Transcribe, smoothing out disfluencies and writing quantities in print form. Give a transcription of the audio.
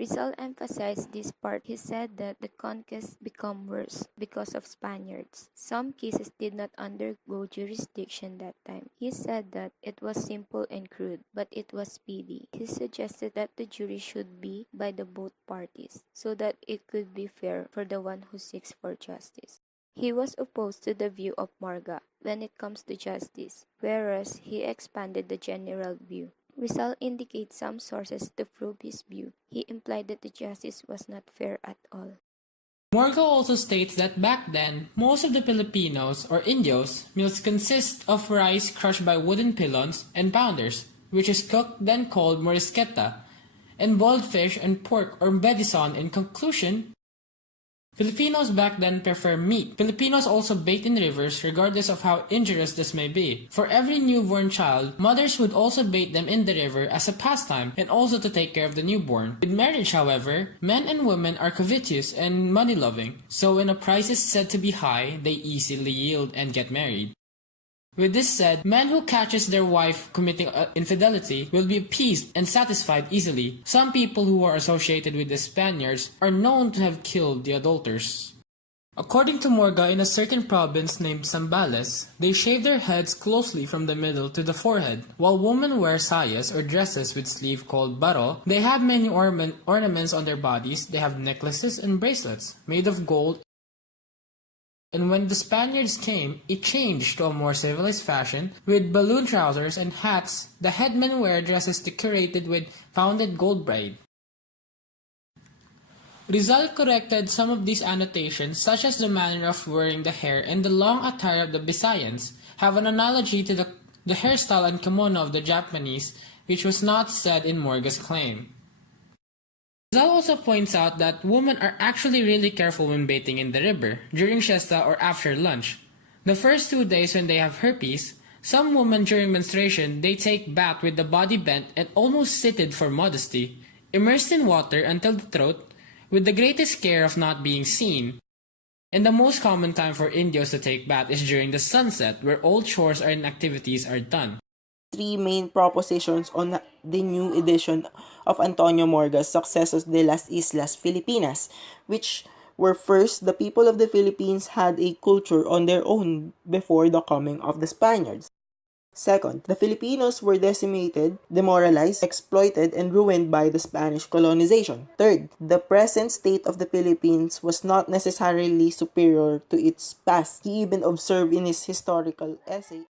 Rizal emphasized this part. He said that the conquest became worse because of Spaniards. Some cases did not undergo jurisdiction that time. He said that it was simple and crude, but it was speedy. He suggested that the jury should be by the both parties, so that it could be fair for the one who seeks for justice. He was opposed to the view of Morga when it comes to justice, whereas he expanded the general view. Rizal indicates some sources to prove his view. He implied that the justice was not fair at all. Morga also states that back then, most of the Filipinos or Indios meals consist of rice crushed by wooden pilons and pounders, which is cooked then called morisqueta, and boiled fish and pork or bedison. In conclusion, Filipinos back then prefer meat. Filipinos also bathe in rivers regardless of how injurious this may be. For every newborn child, mothers would also bathe them in the river as a pastime and also to take care of the newborn. With marriage, however, men and women are covetous and money-loving, so when a price is said to be high, they easily yield and get married. With this said, men who catches their wife committing infidelity will be appeased and satisfied easily. Some people who are associated with the Spaniards are known to have killed the adulterers. According to Morga, in a certain province named Zambales, they shave their heads closely from the middle to the forehead. While women wear sayas or dresses with sleeve called baro, they have many ornaments on their bodies. They have necklaces and bracelets made of gold. And when the Spaniards came, it changed to a more civilized fashion. With balloon trousers and hats, the headmen wear dresses decorated with pounded gold braid. Rizal corrected some of these annotations, such as the manner of wearing the hair and the long attire of the Bisayans, have an analogy to the hairstyle and kimono of the Japanese, which was not said in Morga's claim. Rizal also points out that women are actually really careful when bathing in the river, during siesta or after lunch. The first 2 days when they have herpes, some women during menstruation they take bath with the body bent and almost seated for modesty, immersed in water until the throat, with the greatest care of not being seen. And the most common time for Indios to take bath is during the sunset, where all chores and activities are done. Three main propositions on the new edition of Antonio Morga's Sucesos de las Islas Filipinas, which were first, the people of the Philippines had a culture on their own before the coming of the Spaniards. Second, the Filipinos were decimated, demoralized, exploited, and ruined by the Spanish colonization. Third, the present state of the Philippines was not necessarily superior to its past. He even observed in his historical essay